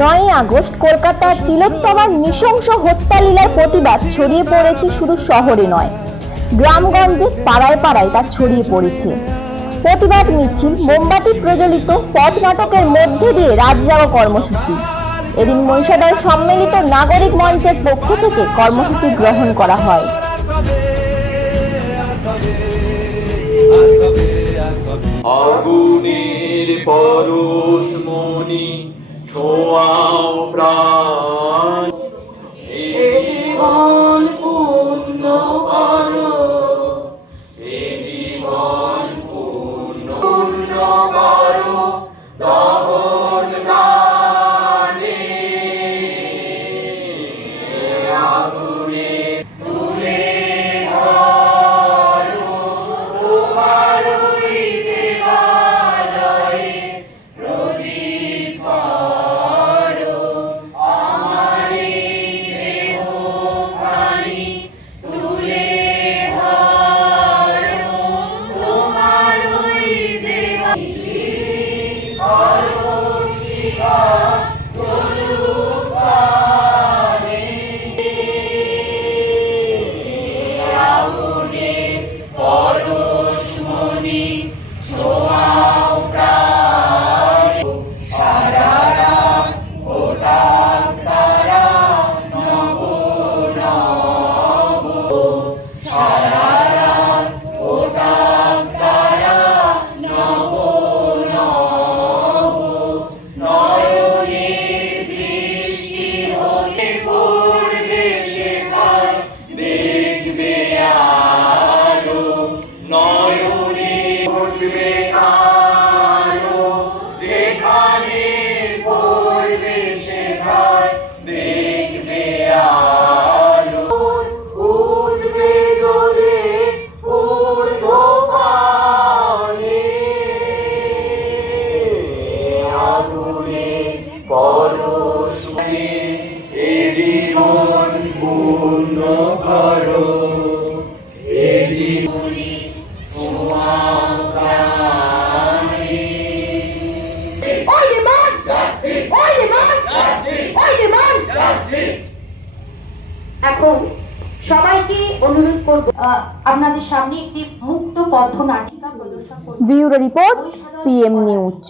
9ই August কলকাতার তিলোত্তমার নৃশংস হত্যালীলার প্রতিবাদ ছড়িয়ে পড়েছে শুধু শহরে নয়, গ্রামগঞ্জে পাড়ায় পাড়ায় তা ছড়িয়ে পড়েছে। প্রতিবাদ মিছিল, মোমবাতি প্রজ্বলিত, পথ নাটকের মধ্যে দিয়ে রাজজাগো কর্মসূচি। এদিন মহিষাদল সম্মিলিত নাগরিক মঞ্চের পক্ষ থেকে কর্মসূচি গ্রহণ করা হয়। আগুনের পরশমণি ছোঁয়াও প্রাণ, এ জীবন পূর্ণ করো, এ জীবন পূর্ণ করো দহন দানে, আগুনে তুলে ধরো তোমার এখন সবাইকে অনুরোধ করব আপনাদের সামনে একটি মুক্ত পথনাটিকা প্রদর্শন করতে। Bureau report, PM news.